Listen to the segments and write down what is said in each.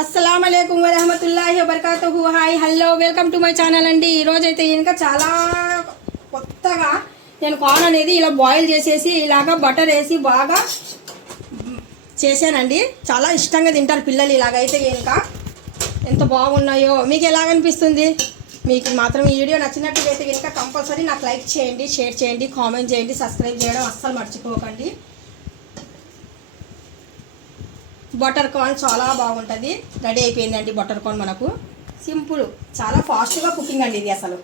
అస్సలాము అలైకుం వరహమతుల్లాహి వబర్కాతుహు. Hi hello welcome to my channel అండి. ఈరోజైతే ఇంకా చాలా కొత్తగా నేను కార్న్ అనేది ఇలా బాయిల్ చేసేసి ఇలాగా బటర్ వేసి బాగా చేశానండి. చాలా ఇష్టంగా తింటారు పిల్లలు. ఇలాగైతే ఇంకా ఎంత బాగున్నాయో. మీకు ఎలాగనిపిస్తుంది? మీకు మాత్రం ఈ వీడియో నచ్చినట్టుగైతే కనుక కంపల్సరీ నాకు లైక్ చేయండి, షేర్ చేయండి, కామెంట్ చేయండి, సబ్స్క్రైబ్ చేయడం అస్సలు మర్చిపోకండి. బటర్ కార్న్ చాలా బాగుంటుంది. రెడీ అయిపోయిందండి బటర్ కార్న్. మనకు సింపుల్, చాలా ఫాస్ట్గా కుకింగ్ అండి ఇది. అసలు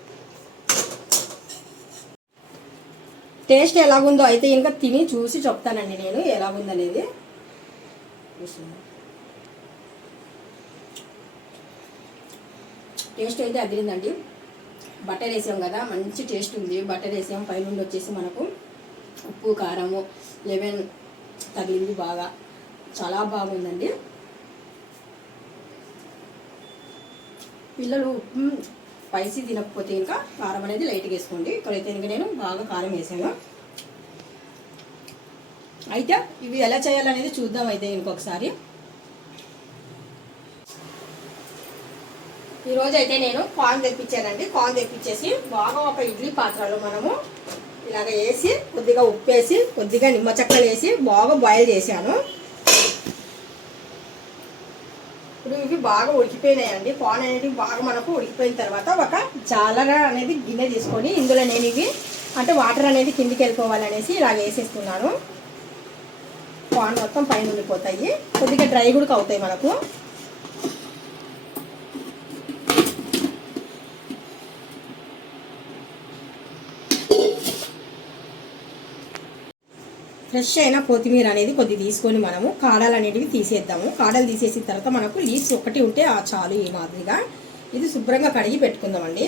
టేస్ట్ ఎలాగుందో అయితే ఇంకా తిని చూసి చెప్తానండి నేను ఎలాగుందనేది. టేస్ట్ అయితే అదిరిందండి. బటర్ వేసాం కదా, మంచి టేస్ట్ ఉంది. బటర్ వేసాం, పైనుండి వచ్చేసి మనకు ఉప్పు కారము లెమన్ తగిలింది బాగా. చాలా బాగుందండి. పిల్లలు స్పైసీ తినకపోతే ఇంకా కారం అనేది లైట్గా వేసుకోండి. ఇక్కడైతే ఇంకా నేను బాగా కారం వేసాను. అయితే ఇవి ఎలా చేయాలనేది చూద్దాం అయితే ఇంకొకసారి. ఈరోజు అయితే నేను కార్న్ తెప్పించానండి. కార్న్ తెప్పించేసి బాగా ఒక ఇడ్లీ పాత్రలో మనము ఇలాగ వేసి కొద్దిగా ఉప్పు వేసి కొద్దిగా నిమ్మ చెక్కలు వేసి బాగా బాయిల్ చేశాను. ఇప్పుడు ఇవి బాగా ఉడికిపోయినాయండి. కార్న్ అనేది బాగా మనకు ఉడికిపోయిన తర్వాత ఒక జాలర అనేది గిన్నె తీసుకొని ఇందులో నేను ఇవి అంటే వాటర్ అనేది కిందికి వెళ్ళిపోవాలనేసి ఇలా వేసేస్తున్నాను. కార్న్ మొత్తం పైన ఉండిపోతాయి, కొద్దిగా డ్రై కూడా అవుతాయి మనకు. ఫ్రెష్ అయిన కొత్తిమీర అనేది కొద్ది తీసుకొని మనము కాడలు అనేటివి తీసేద్దాము. కాడలు తీసేసిన తర్వాత మనకు లీవ్స్ ఒకటి ఉంటే చాలు. ఈ మాదిరిగా ఇది శుభ్రంగా కడిగి పెట్టుకుందామండి.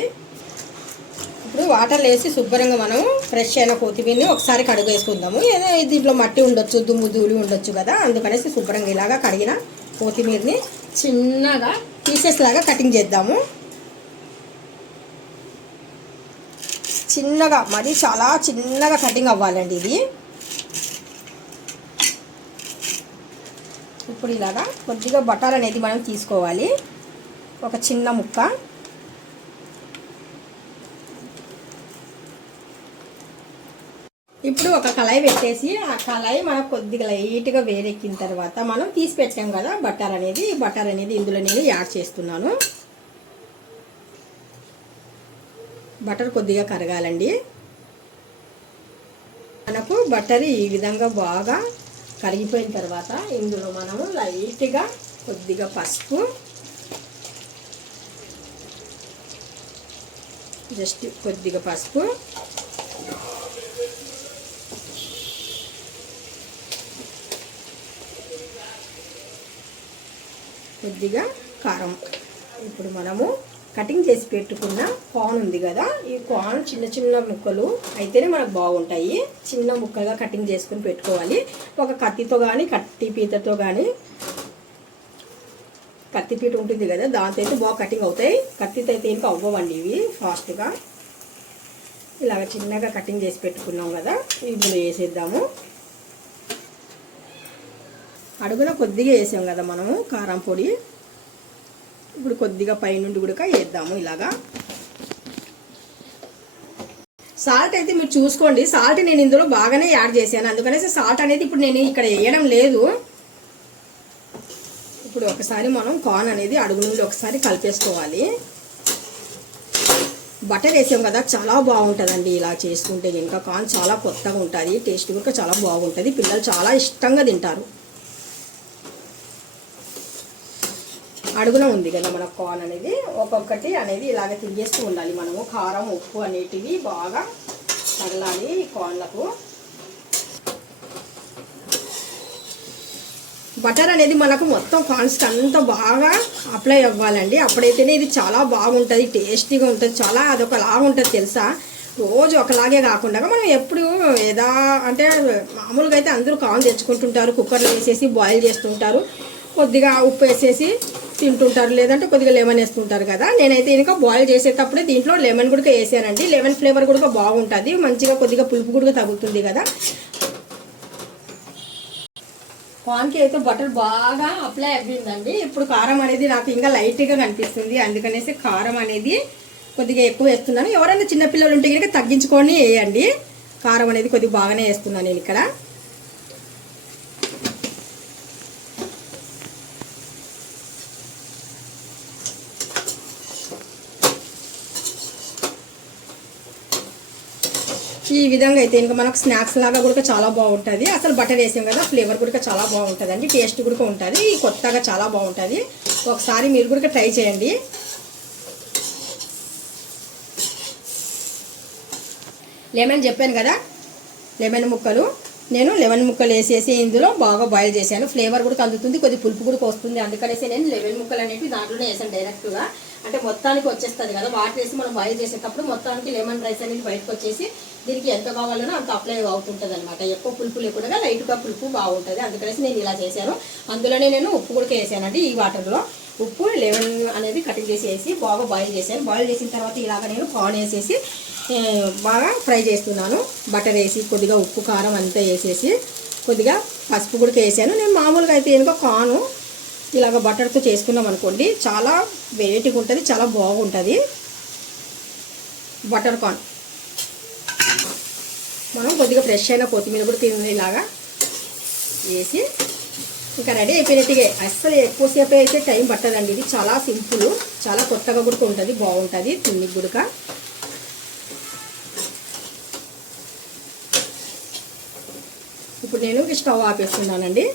ఇప్పుడు వాటర్లో వేసి శుభ్రంగా మనము ఫ్రెష్ అయిన కొత్తిమీరని ఒకసారి కడుగు వేసుకుందాము. ఏదో దీంట్లో మట్టి ఉండొచ్చు, దుమ్ము ధూళి ఉండొచ్చు కదా, అందుకనేసి శుభ్రంగా ఇలాగా కడిగిన కొత్తిమీరని చిన్నగా పీసెస్ లాగా కటింగ్ చేద్దాము. చిన్నగా, మరి చాలా చిన్నగా కటింగ్ అవ్వాలండి ఇది. ఇప్పుడు ఇలాగా కొద్దిగా బటర్ అనేది మనం తీసుకోవాలి, ఒక చిన్న ముక్క. ఇప్పుడు ఒక కళాయి పెట్టేసి ఆ కళాయి మనకు కొద్దిగా లైట్గా వేడెక్కిన తర్వాత మనం తీసి పెట్టాం కదా బటర్ అనేది, ఈ బటర్ అనేది ఇందులో నేను యాడ్ చేస్తున్నాను. బటర్ కొద్దిగా కరగాలండి. మనకు బటర్ ఈ విధంగా బాగా కరిగిపోయిన తర్వాత ఇందులో మనము లైట్గా కొద్దిగా పసుపు, జస్ట్ కొద్దిగా పసుపు, కొద్దిగా కారం. ఇప్పుడు మనము కటింగ్ చేసి పెట్టుకున్న కార్న్ ఉంది కదా, ఈ కార్న్ చిన్న చిన్న ముక్కలు అయితేనే మనకు బాగుంటాయి. చిన్న ముక్కలుగా కటింగ్ చేసుకుని పెట్టుకోవాలి. ఒక కత్తితో కానీ కత్తిపీతతో కానీ, కత్తిపీట ఉంటుంది కదా దాంతో అయితే బాగా కటింగ్ అవుతాయి. కత్తితో అయితే ఇంకా అవ్వవండి ఇవి ఫాస్ట్గా. ఇలాగ చిన్నగా కటింగ్ చేసి పెట్టుకున్నాం కదా, ఇందులో వేసేద్దాము. అడుగున కొద్దిగా వేసాం కదా మనము కారం పొడి. ఇప్పుడు కొద్దిగా పైనుండి కూడా వేద్దాము ఇలాగా. సాల్ట్ అయితే మీరు చూసుకోండి. సాల్ట్ నేను ఇందులో బాగానే యాడ్ చేశాను, అందుకనేసి సాల్ట్ అనేది ఇప్పుడు నేను ఇక్కడ వేయడం లేదు. ఇప్పుడు ఒకసారి మనం కార్న్ అనేది అడుగు నుండి ఒకసారి కలిపేసుకోవాలి. బటర్ వేసాం కదా, చాలా బాగుంటుందండి ఇలా చేసుకుంటే. ఇంకా కార్న్ చాలా కొత్తగా ఉంటుంది, టేస్ట్ కూడా చాలా బాగుంటుంది. పిల్లలు చాలా ఇష్టంగా తింటారు. అడుగున ఉంది కదా మన కార్న్ అనేది, ఒక్కొక్కటి అనేది ఇలాగ తిరిగేస్తూ ఉండాలి మనము. కారం ఉప్పు అనేటివి బాగా తగలాలి ఈ కార్న్లకు. బటర్ అనేది మనకు మొత్తం కార్న్స్కి అంతా బాగా అప్లై అవ్వాలండి. అప్పుడైతేనే ఇది చాలా బాగుంటుంది, టేస్టీగా ఉంటుంది. చాలా అదొకలాగా ఉంటుంది తెలుసా. రోజు ఒకలాగే కాకుండా మనం ఎప్పుడు ఏదా అంటే మామూలుగా అయితే అందరూ కార్న్ తెచ్చుకుంటుంటారు, కుక్కర్లో వేసేసి బాయిల్ చేస్తుంటారు, కొద్దిగా ఉప్పు వేసేసి తింటుంటారు, లేదంటే కొద్దిగా లెమన్ వేస్తుంటారు కదా. నేనైతే ఇంకా బాయిల్ చేసేటప్పుడే దీంట్లో లెమన్ కూడా వేసానండి. లెమన్ ఫ్లేవర్ కూడా బాగుంటుంది, మంచిగా కొద్దిగా పులుపు కూడా తగులుతుంది కదా. కార్న్కి అయితే బటర్ బాగా అప్లై అయ్యిందండి. ఇప్పుడు కారం అనేది నాకు ఇంకా లైట్గా కనిపిస్తుంది, అందుకనేసి కారం అనేది కొద్దిగా ఎక్కువ వేస్తున్నాను. ఎవరైనా చిన్నపిల్లలు ఉంటే కనుక తగ్గించుకొని వేయండి. కారం అనేది కొద్దిగా బాగానే వేస్తున్నాను నేను ఇక్కడ. ఈ విధంగా అయితే ఇంకా మనకు స్నాక్స్ లాగా కూడా చాలా బాగుంటుంది. అసలు బటర్ వేసాం కదా, ఫ్లేవర్ కూడా చాలా బాగుంటుంది అండి, టేస్ట్ కూడా ఉంటుంది, కొత్తగా చాలా బాగుంటుంది. ఒకసారి మీరు కూడా ట్రై చేయండి. లెమన్ చెప్పాను కదా, లెమన్ ముక్కలు నేను లెమన్ ముక్కలు వేసేసి ఇందులో బాగా బాయిల్ చేశాను. ఫ్లేవర్ కూడా అందుతుంది, కొద్ది పులుపు కూడా వస్తుంది, అందుకనేసి నేను లెమన్ ముక్కలు అనేవి దాంట్లోనే వేసాను డైరెక్ట్గా. అంటే మొత్తానికి వచ్చేస్తుంది కదా, వాటర్ వేసి మనం బాయిల్ చేసేటప్పుడు మొత్తానికి లెమన్ రైస్ అనేది బయటకు వచ్చేసి దీనికి ఎంత కావాలనో అంత అప్లై అవుతుంటుంది అనమాట. ఎక్కువ పులుపు లేకుండా లైట్గా పులుపు బాగుంటుంది, అందుకనేసి నేను ఇలా చేశాను. అందులోనే నేను ఉప్పు కూడా వేసానండి. ఈ వాటర్లో ఉప్పు లెమన్ అనేది కటింగ్ చేసి బాగా బాయిల్ చేశాను. బాయిల్ చేసిన తర్వాత ఇలాగ నేను కార్న్ వేసేసి బాగా ఫ్రై చేస్తున్నాను. బటర్ వేసి కొద్దిగా ఉప్పు కారం అంతా వేసేసి కొద్దిగా పసుపు కూడా వేసాను. నేను మామూలుగా అయితే ఎందుకో కార్న్ ఇలాగ బటర్తో చేసుకున్నాం అనుకోండి, చాలా వెరైటీగా ఉంటుంది, చాలా బాగుంటుంది. బటర్ కార్న్ మనం కొద్దిగా ఫ్రెష్ అయిన కొత్తిమీర కూడా తిని ఇలాగా వేసి ఇంకా రెడీ అయిపోయినట్టుగా. అస్సలు ఎక్కువసేపు అయితే టైం పట్టదండి, ఇది చాలా సింపుల్, చాలా కొత్తగా కూడా ఉంటుంది, బాగుంటుంది తిండికి కూడా. ఇప్పుడు నేను స్టవ్ ఆపేస్తున్నానండి.